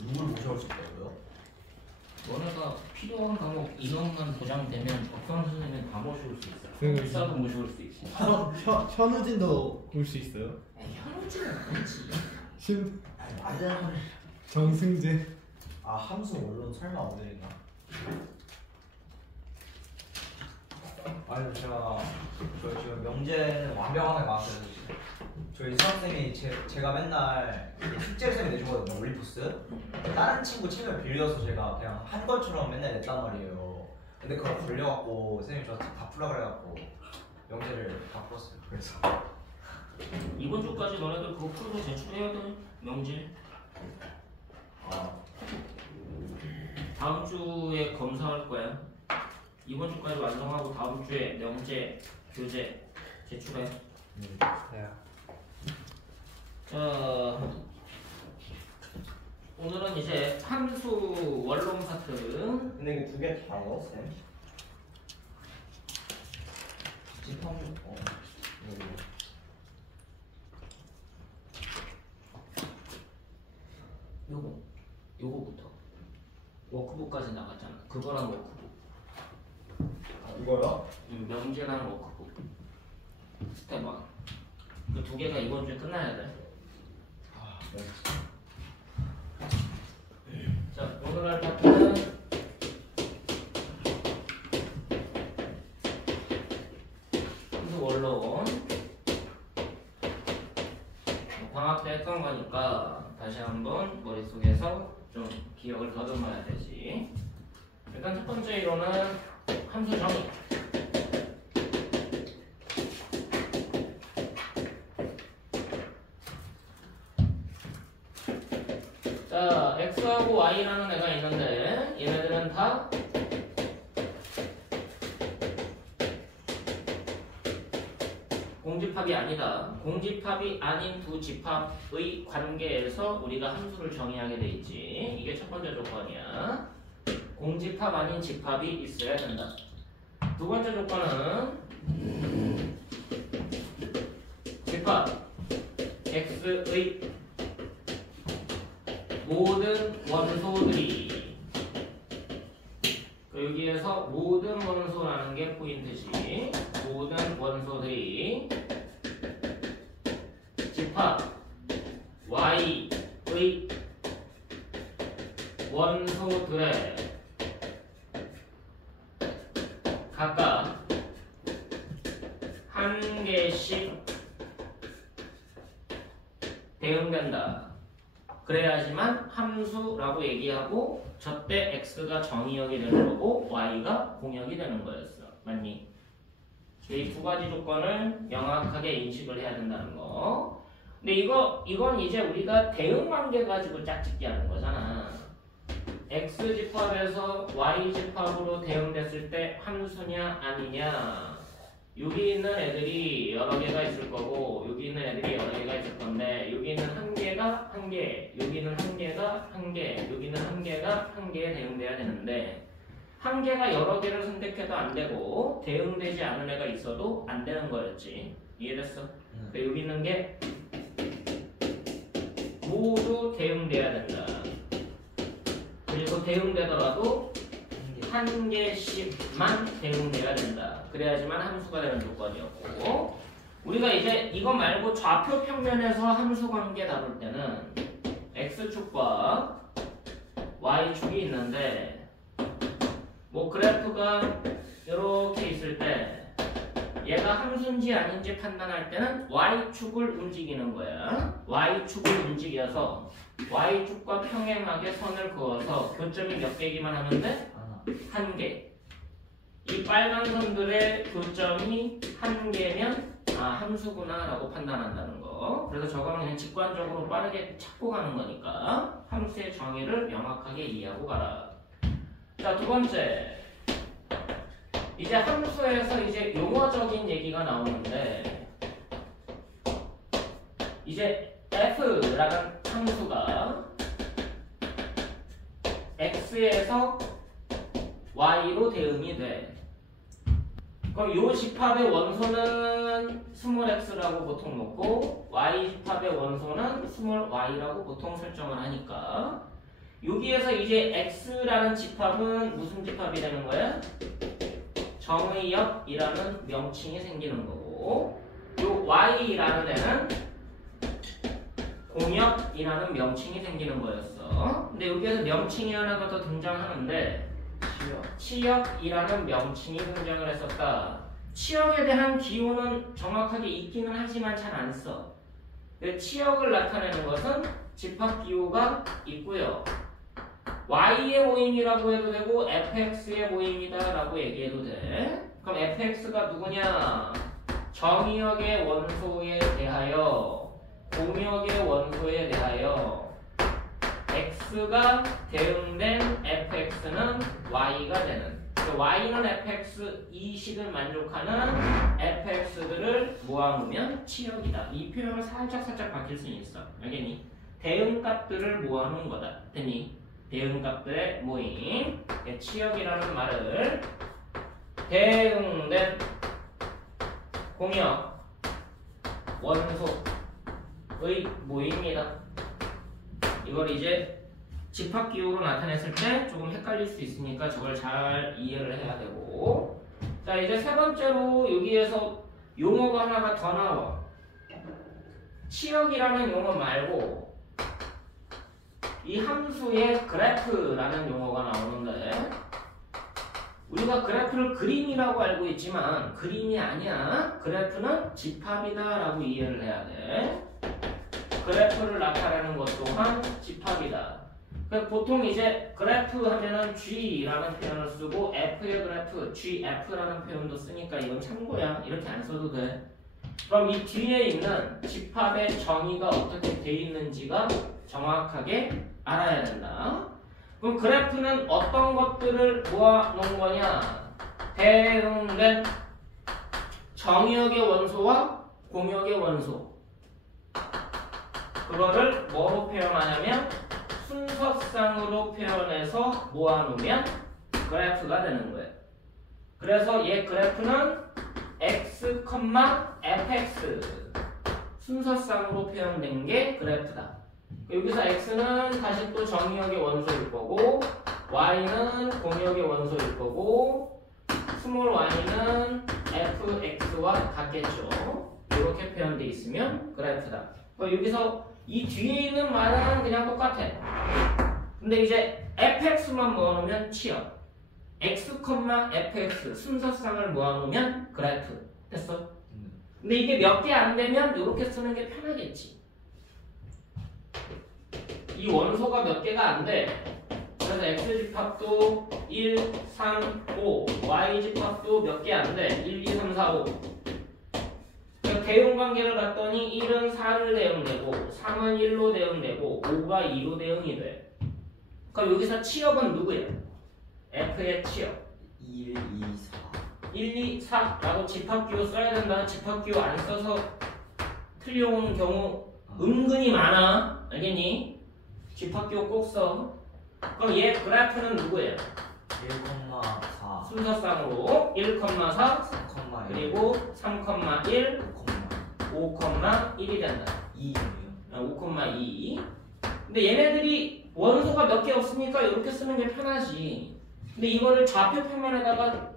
누굴 모셔올 수 있다고요? 너네가 필요한 과목 인원만 보장되면 박선 선생님은 다 모셔올 수 있어. 네. 박사도 모셔올 수 있고. 현우진도 올 수 있어요? 현우진은 아니지. 아니 맞아. 정승재. 아 함수 원론 설마 오늘인가? 아니 제가 저 지금 명제는 완벽하게 나왔어요. 저희 수학쌤이 제가 맨날 숙제를 쌤이 내주거든요. 올리포스. 다른 친구 책을 빌려서 제가 그냥 한 것처럼 맨날 냈단 말이에요. 근데 그걸 걸려갖고 쌤이 저 다 풀라 그래갖고 명제를 다 풀었어요. 그래서 이번 주까지 너네들 그거 풀고 제출해야 돼. 명제. 다음 주에 검사할 거야. 이번 주까지 완성하고 다음 주에 명제, 교재 제출해. 네. 자, 오늘은 이제 함수 원론 파트. 근데 이게 두 개 다요, 쌤? 집합 요거부터 워크북까지 나갔잖아. 그거랑 워크북. 이거요? 명제랑 워크북. 스텝 1. 그 두 개가 이번 주에 끝나야 돼. 네. 자, 오늘 할 파트는 함수 원론. 방학 때 했던 거니까 다시 한번 머릿속에서 좀 기억을 더듬어야 되지. 일단 첫 번째 이론은 함수 정의. 자, x하고 y라는 애가 있는데 얘네들은 다 공집합이 아니다. 공집합이 아닌 두 집합의 관계에서 우리가 함수를 정의하게 돼 있지. 이게 첫 번째 조건이야. 공집합 아닌 집합이 있어야 된다. 두 번째 조건은 집합 x의 모든 원소들이, 여기에서 모든 원소라는 게 포인트지. 모든 원소들이 집합 y의 원소들의 각각 한 개씩 대응된다. 그래야지만 함수라고 얘기하고 저때 x가 정의역이 되는 거고 y가 공역이 되는 거였어. 맞니? 이 두 가지 조건을 명확하게 인식을 해야 된다는 거. 근데 이건 이제 우리가 대응 관계 가지고 짝짓기 하는 거잖아. x 집합에서 y 집합으로 대응됐을 때 함수냐 아니냐. 여기 있는 애들이 여러 개가 있을 거고 여기 있는 애들이 여러 개가 있을 건데 여기 있는 한 개가 한 개, 여기는 한 개가 한 개, 여기는 한 개가 한 개에 대응돼야 되는데 한 개가 여러 개를 선택해도 안 되고 대응되지 않은 애가 있어도 안 되는 거였지. 이해됐어? 근데 여기 있는 게 모두 대응돼야 된다. 그리고 대응되더라도 한 개씩만 대응돼야 된다. 그래야지만 함수가 되는 조건이었고, 우리가 이제 이거 말고 좌표 평면에서 함수 관계 다룰 때는 x축과 y축이 있는데 뭐 그래프가 이렇게 있을 때 얘가 함수인지 아닌지 판단할 때는 y축을 움직이는 거야. y축을 움직여서 y축과 평행하게 선을 그어서 교점이 몇 개기만 하면 돼? 한 개. 이 빨간 선들의 교점이 한 개면 함수구나 라고 판단한다는 거. 그래서 저거는 그냥 직관적으로 빠르게 찾고 가는 거니까 함수의 정의를 명확하게 이해하고 가라. 자, 두 번째. 이제 함수에서 이제 용어적인 얘기가 나오는데 이제 f라는 함수가 x에서 y로 대응이 돼. 그럼 요 집합의 원소는 스몰 x라고 보통 놓고 y 집합의 원소는 스몰 y라고 보통 설정을 하니까 여기에서 이제 x라는 집합은 무슨 집합이 되는 거야? 정의역이라는 명칭이 생기는 거고, 요 y라는 애는 공역이라는 명칭이 생기는 거였어. 근데 여기에서 명칭이 하나가 더 등장하는데 치역이라는 명칭이 등장을 했었다. 치역에 대한 기호는 정확하게 있기는 하지만 잘 안 써. 치역을 나타내는 것은 집합 기호가 있고요. y의 모임이라고 해도 되고 fx의 모임이다 라고 얘기해도 돼. 그럼 fx가 누구냐? 정의역의 원소에 대하여 공역의 원소에 대하여 x가 대응된 fx는 y가 되는, y는 fx 이 식을 만족하는 fx들을 모아놓으면 치역이다. 이 표현을 살짝 바뀔 수 있어. 알겠니? 대응값들을 모아놓은 거다. 됐니? 대응값들의 모임. 치역이라는 말을 대응된 공역 원소의 모임이다. 이걸 이제 집합 기호로 나타냈을 때 조금 헷갈릴 수 있으니까 저걸 잘 이해를 해야 되고, 자 이제 세 번째로 여기에서 용어가 하나가 더 나와. 치역이라는 용어 말고 이 함수의 그래프라는 용어가 나오는데, 우리가 그래프를 그림이라고 알고 있지만 그림이 아니야. 그래프는 집합이다 라고 이해를 해야 돼. 그래프를 나타내는 것 또한 집합이다. 보통 이제 그래프 하면은 G라는 표현을 쓰고 F의 그래프, GF라는 표현도 쓰니까 이건 참고야. 이렇게 안 써도 돼. 그럼 이 뒤에 있는 집합의 정의가 어떻게 돼 있는지가 정확하게 알아야 된다. 그럼 그래프는 어떤 것들을 모아놓은 거냐? 대응된 정의역의 원소와 공역의 원소, 그거를 뭐로 표현하냐면 순서상으로 표현해서 모아놓으면 그래프가 되는 거예요. 그래서 얘 그래프는 x, fx 순서상으로 표현된 게 그래프다. 여기서 x는 다시 또 정의역의 원소일 거고, y는 공역의 원소일 거고, 스몰 y는 fx와 같겠죠. 이렇게 표현되어 있으면 그래프다. 여기서 이 뒤에 있는 말은 그냥 똑같아. 근데 이제 fx만 모아놓으면 치역, x, fx 순서상을 모아놓으면 그래프. 됐어? 근데 이게 몇 개 안 되면 이렇게 쓰는 게 편하겠지. 이 원소가 몇 개가 안 돼. 그래서 x집합도 1, 3, 5, y집합도 몇 개 안 돼. 1, 2, 3, 4, 5. 그러니까 대응관계를 봤더니 1은 4를 대응되고 3은 1로 대응되고 5가 2로 대응이 돼. 그럼 여기서 치역은 누구야? f의 치역 1, 2, 4 1, 2, 4라고 집합기호 써야 된다. 집합기호 안 써서 틀려오는 경우 은근히 많아. 알겠니? 집합기호 꼭 써. 그럼 얘 그래프는 누구예요? 1,4 순서상으로 1,4 4,1 그리고 3,1 5,1이 된다. 2이요? 5,2. 근데 얘네들이 원소가 몇 개 없으니까 이렇게 쓰는 게 편하지. 근데 이거를 좌표 평면에다가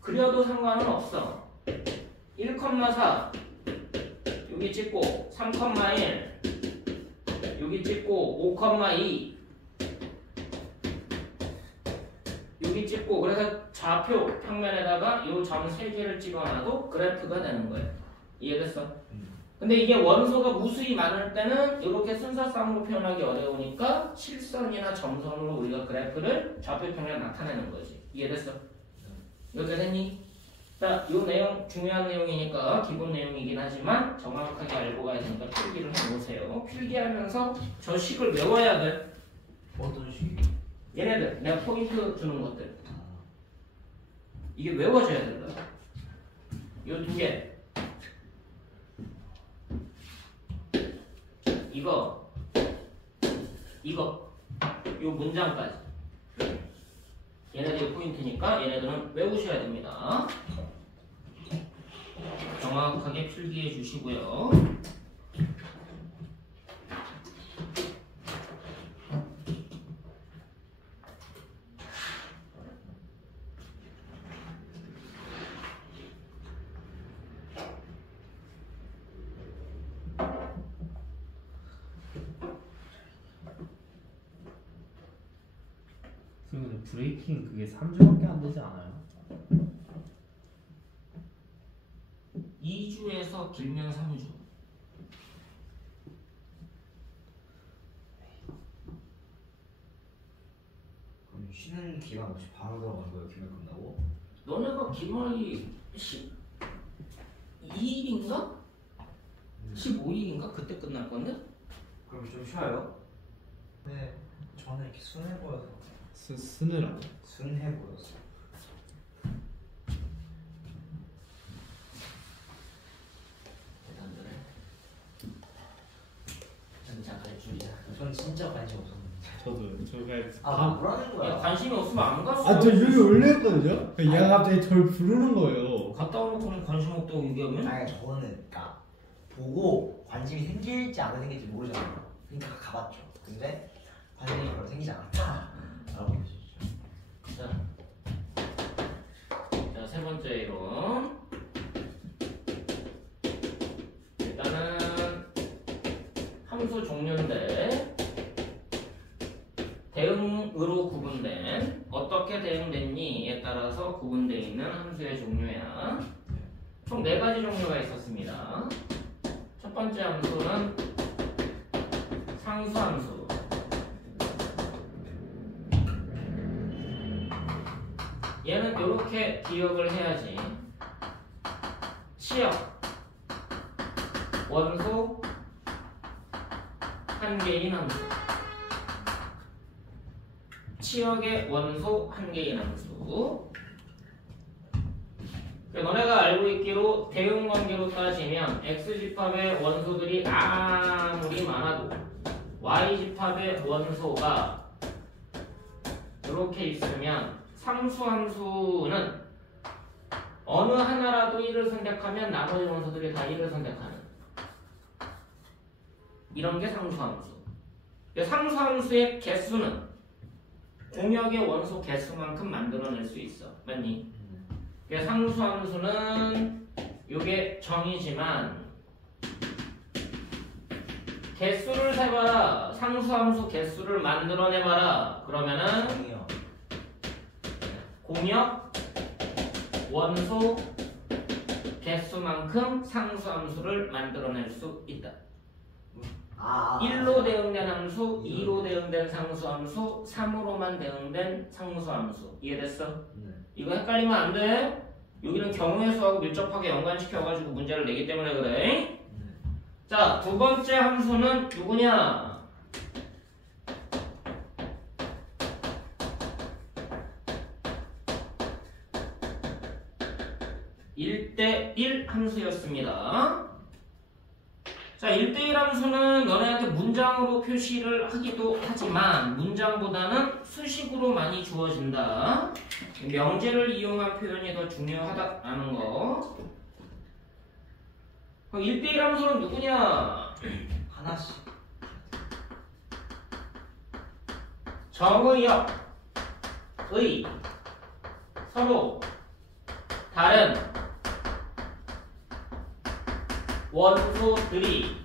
그려도 상관은 없어. 1,4 여기 찍고 3,1 여기 찍고 5,2 여기 찍고, 그래서 좌표 평면에다가 이 점 3개를 찍어놔도 그래프가 되는 거예요. 이해됐어? 근데 이게 원소가 무수히 많을 때는 이렇게 순서상으로 표현하기 어려우니까 실선이나 점선으로 우리가 그래프를 좌표 평면 나타내는 거지. 이해됐어? 여기까지 됐니? 자, 이 내용 중요한 내용이니까 기본 내용이긴 하지만 정확하게 알고 가야 되니까 필기를 해보세요. 필기하면서 저 식을 외워야 돼. 어떤 식? 얘네들 내가 포인트 주는 것들 이게 외워져야 된다. 요 두 개, 이거 요 문장까지 얘네들이 포인트니까 얘네들은 외우셔야 됩니다. 정확하게 필기해 주시고요. 그러면 브레이킹 그게 3주밖에 안 되지 않아요? 2주에서 길면 3주. 그럼 쉬는 기간 없이 바로 들어가는 거예요? 기말 끝나고? 너네가 기말이 12일인가? 15일인가? 그때 끝날 건데? 그럼 좀 쉬어요? 네, 저는 이렇게 순해 보여서. 스느라고? 순해 보여서. 대단들해. 잠깐 줄이자. 전 진짜 관심 없었는데. 저가 뭐라는 거야? 야, 관심이 없으면 안 갔어. 아, 저 여기 원래 했거든요? 얘가 갑자기 저를 부르는 거예요. 갔다 오놓고는 관심 없다고 얘기하면? 아니 저는 그러니까 보고 관심이 생길지 안 생길지 모르잖아요. 그러니까 가봤죠. 근데 관심이 별로 생기지 않았다라고 보시죠. 자, 세 번째 이론. 일단은 함수 종류인데 대응으로 구분된, 어떻게 대응됐니에 따라서 구분되어 있는 함수의 종류야. 총 4가지 종류가 있었습니다. 첫 번째 함수는 상수함수. 얘는 이렇게 기억을 해야지. 치역, 원소, 한 개인 함수. 치역의 원소 한 개인 함수. 너네가 알고 있기로 대응 관계로 따지면 x집합의 원소들이 아무리 많아도 y집합의 원소가 이렇게 있으면 상수함수는 어느 하나라도 1을 선택하면 나머지 원소들이 다 1을 선택하는 이런 게 상수함수. 상수함수의 개수는 공역의 원소 개수만큼 만들어낼 수 있어. 맞니? 상수함수는 이게 정의지만 개수를 세봐라. 상수함수 개수를 만들어내봐라. 그러면은 공역 원소 개수만큼 상수함수를 만들어낼 수 있다. 1로 대응된 함수, 2로 대응된 상수함수, 3으로만 대응된 상수함수. 이해됐어? 네. 이거 헷갈리면 안 돼. 여기는 경우의 수하고 밀접하게 연관시켜가지고 문제를 내기 때문에 그래. 자, 두 번째 함수는 누구냐? (1대1) 함수였습니다. 자, 1대1 함수는 너네한테 문장으로 표시를 하기도 하지만 문장보다는 수식으로 많이 주어진다. 명제를 이용한 표현이 더 중요하다라는 거. 그럼 1대1 함수는 누구냐? 하나씩. 정의역, 의, 서로 다른 원소들이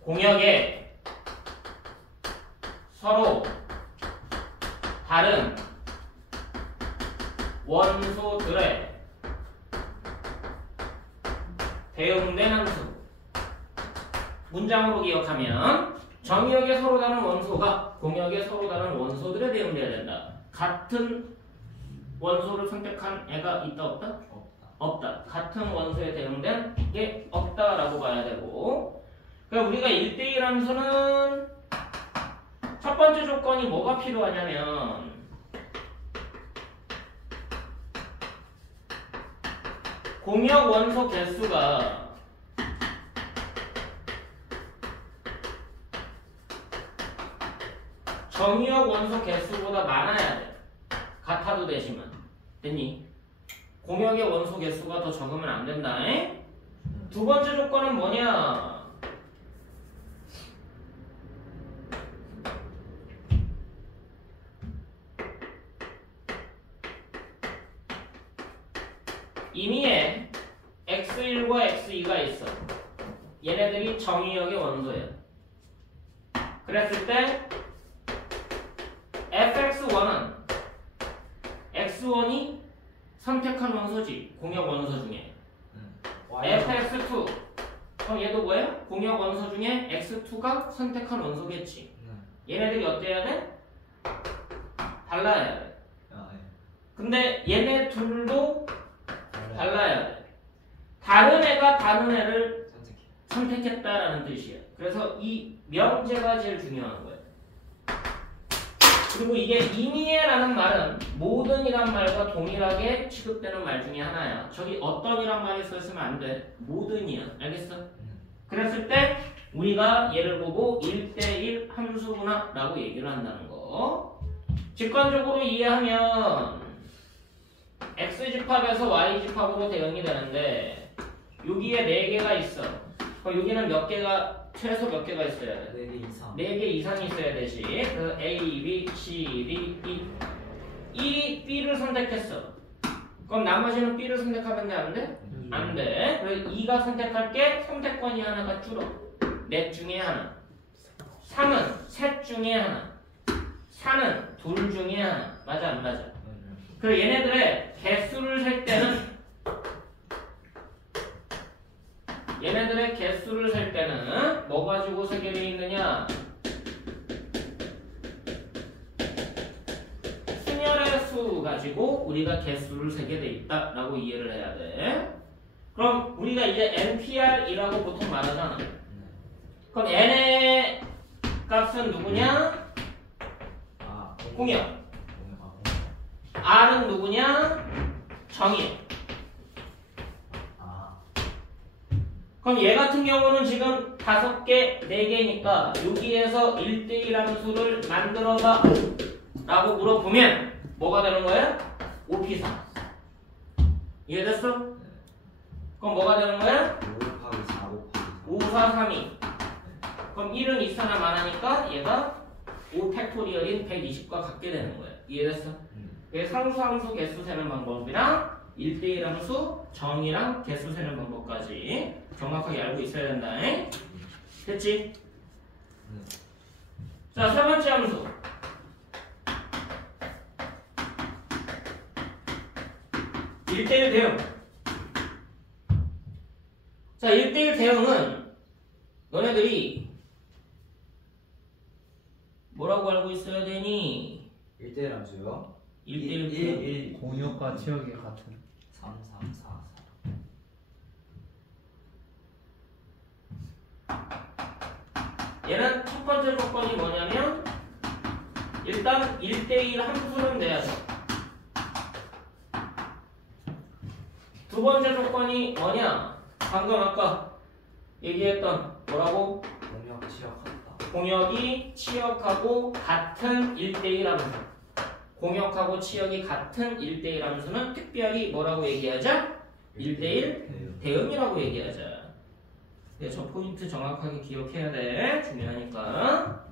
공역에 서로 다른 원소들의 대응된 함수. 문장으로 기억하면 정의역에 서로 다른 원소가 공역에 서로 다른 원소들에 대응돼야 된다. 같은 원소를 선택한 애가 있다 없다? 없다. 같은 원소에 대응된 게 없다라고 봐야 되고, 그러니까 우리가 1대1 함수는 첫 번째 조건이 뭐가 필요하냐면 공역 원소 개수가 정의역 원소 개수보다 많아야 돼. 같아도 되지만. 됐니? 공역의 원소 개수가 더 적으면 안 된다. 두 번째 조건은 뭐냐? 임의에 x1과 x2가 있어. 얘네들이 정의역의 원소야. 그랬을 때 fx1은 x1이 선택한 원소지 공역 원소 중에 fx2 그럼 얘도 뭐예요? 공역 원소 중에 x2가 선택한 원소겠지. 얘네들이 어때야 돼? 달라야 돼. 근데 얘네 둘도 달라야 돼. 다른 애가 다른 애를 선택했다라는 뜻이야. 그래서 이 명제가 제일 중요한 거야. 그리고 이게 이니에라는 말은 모든이란 말과 동일하게 취급되는 말 중에 하나야. 저기 어떤이란 말이 써있으면 안 돼. 모든이야. 알겠어? 그랬을 때 우리가 얘를 보고 1대1 함수구나 라고 얘기를 한다는 거. 직관적으로 이해하면 X집합에서 Y집합으로 대응이 되는데 여기에 4개가 있어. 그럼 여기는 몇 개가 최소 몇 개가 있어야 돼? 4개 이상. 4개 이상이 있어야 되지. 그래서 A, B, C, D, E. 이 B를 선택했어. 그럼 나머지는 B를 선택하면 돼? 안 돼? 안 돼. 그래서 2가 선택할게 선택권이 하나가 줄어. 넷 중에 하나. 3은 셋 중에 하나. 4는 둘 중에 하나. 맞아 안 맞아? 그리고 얘네들의 개수를 셀 때는 뭐 가지고 세게 되어 있느냐? 순열의 수 가지고 우리가 개수를 세게 돼 있다라고 이해를 해야 돼. 그럼 우리가 이제 NPR이라고 보통 말하잖아. 그럼 N의 값은 누구냐? 공역. R은 누구냐? 정의. 그럼 얘 같은 경우는 지금 5개, 4개니까 여기에서 1대1 함수를 만들어봐 라고 물어보면 뭐가 되는 거야? 5P4. 이해됐어? 그럼 뭐가 되는 거야? 5, 4, 3, 2. 그럼 1은 2, 4나 많으니까 얘가 5 팩토리얼인 120과 같게 되는 거야. 이해됐어? 상수함수 개수 세는 방법이랑 1대1 함수 정의랑 개수 세는 방법까지 정확하게 알고 있어야 된다. 됐지? 자, 세 번째 함수. (1대1) 대응. 자, 1대1 대응은 너네들이 뭐라고 알고 있어야 되니? 1대1 함수요? 1대1 1 공역과 치역이 같은 3 3 4 얘는 첫 번째 조건이 뭐냐면 일단 1대1 함수는 내야 돼. 두 번째 조건이 뭐냐? 방금 아까 얘기했던 뭐라고? 공역 치역 같다. 공역이 치역하고 같은 1대1 함수. 공역하고 치역이 같은 1대1 함수는 특별히 뭐라고 얘기하자? 1대1 대응이라고 얘기하자. 네, 저 포인트 정확하게 기억해야 돼. 중요하니까.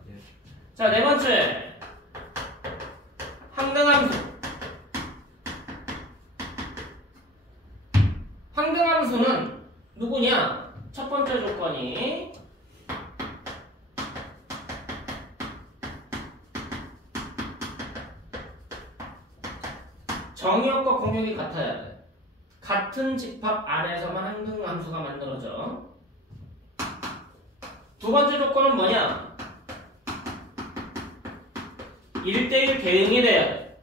자, 네 번째. 항등함수. 항등함수는 누구냐? 첫 번째 조건이 정의역과 공역이 같아야 돼. 같은 집합 안에서만 항등함수가 만들어져. 두 번째 조건은 뭐냐? 1대1 대응이 돼야 돼.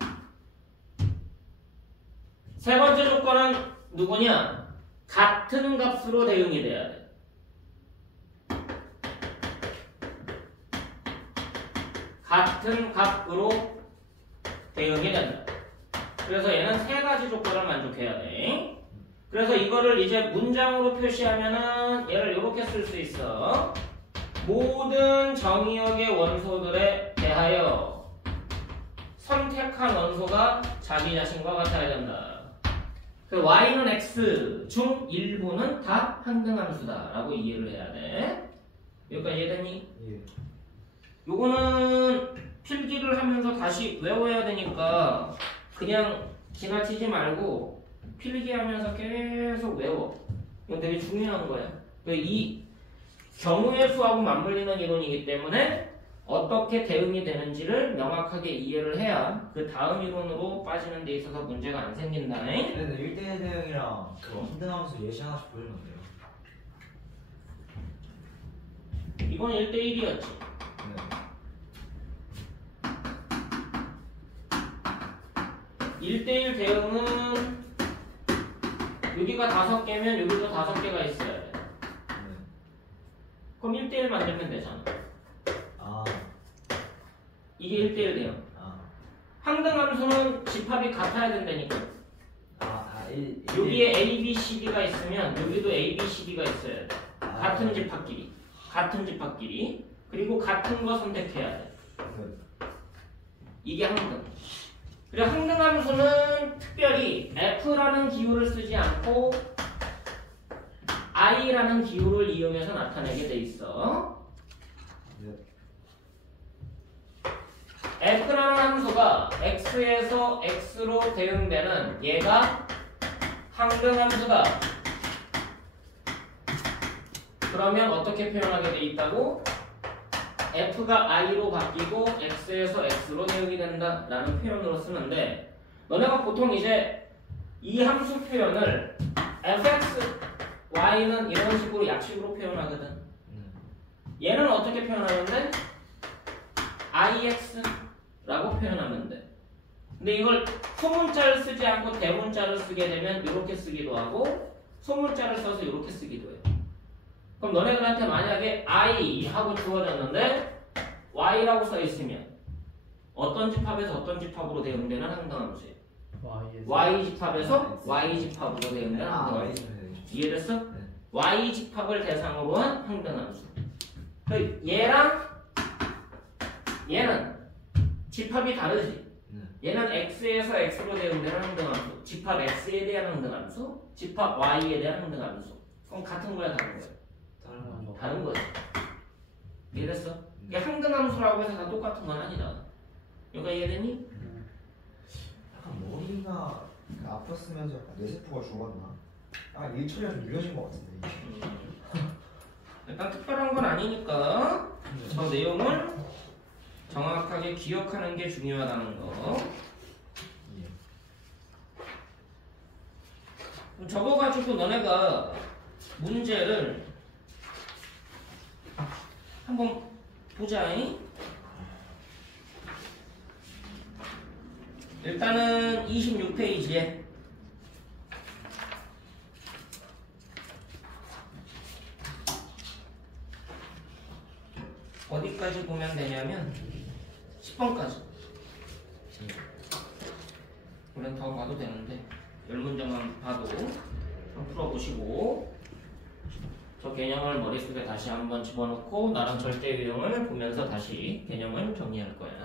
세 번째 조건은 누구냐? 같은 값으로 대응이 돼야 돼. 같은 값으로 대응이 된다. 그래서 얘는 세 가지 조건을 만족해야 돼. 그래서 이거를 이제 문장으로 표시하면은 얘를 이렇게 쓸 수 있어. 모든 정의역의 원소들에 대하여 선택한 원소가 자기 자신과 같아야 된다. 그 y는 x 중 일부는 다 항등함수다 라고 이해를 해야 돼. 여기까지 이해됐니? 예. 요거는 필기를 하면서 다시 외워야 되니까 그냥 지나치지 말고 필기하면서 계속 외워. 이거 되게 중요한 거야. 이 경우의 수하고 맞물리는 이론이기 때문에 어떻게 대응이 되는지를 명확하게 이해를 해야 그 다음 이론으로 빠지는 데 있어서 문제가 안 생긴다네. 근데 1대1 대응이랑 그거 힘든하면서 예시 하나씩 보여주면 돼요. 이건 1대1이었지. 네. 1대1 대응은 여기가 5개면 여기도 5개가 있어야 돼. 네. 그럼 1대1 만들면 되잖아. 아. 이게 1대1 대응. 아. 항등함수는 집합이 같아야 된다니까. 여기에 A, B, C, D가 있으면 여기도 A, B, C, D가 있어야 돼. 같은 집합끼리. 같은 집합끼리. 그리고 같은 거 선택해야 돼. 네. 이게 항등. 그리고 항등함수는 특별히 F라는 기호를 쓰지 않고 I라는 기호를 이용해서 나타내게 돼 있어. 네. F라는 함수가 X에서 X로 대응되는 얘가 항등함수다. 그러면 어떻게 표현하게 돼 있다고? F가 I로 바뀌고 X에서 X로 대응이 된다 라는 표현으로 쓰는데 너네가 보통 이제 이 함수 표현을 fx, y는 이런 식으로 약식으로 표현하거든. 얘는 어떻게 표현하는데? ix라고 표현하면 돼. 근데 이걸 소문자를 쓰지 않고 대문자를 쓰게 되면 이렇게 쓰기도 하고 소문자를 써서 이렇게 쓰기도 해. 그럼 너네들한테 만약에 I 하고 주어졌는데 Y라고 써 있으면 어떤 집합에서 어떤 집합으로 대응되는 항등함수예요? Y 집합에서 Y 집합으로 대응되는 항등함수. 이해됐어? 네. Y 집합을 대상으로 한 항등함수. 얘랑 얘는 집합이 다르지. 얘는 X에서 X로 대응되는 항등함수. 집합 X에 대한 항등함수. 집합 Y에 대한 항등함수. 그럼 같은 거야 다른 거야? 다른 거지. 이해됐어? 이게 항등함수라고 해서 다 똑같은 건 아니다. 여기가 이해되니? 약간 머리가 아팠으면서 약간 뇌세포가 죽었나? 약간 일처리가 좀 느려진 것 같은데. 일단 특별한 건 아니니까 저 내용을 정확하게 기억하는 게 중요하다는 거. 적어가지고 너네가 문제를 한번 보자잉. 일단은 26페이지에 어디까지 보면 되냐면 10번까지. 물론 더 봐도 되는데 10문제만 봐도 좀 풀어보시고 저 개념을 머릿속에 다시 한번 집어넣고 나랑 절대 유형을 보면서 다시 개념을 정리할 거야.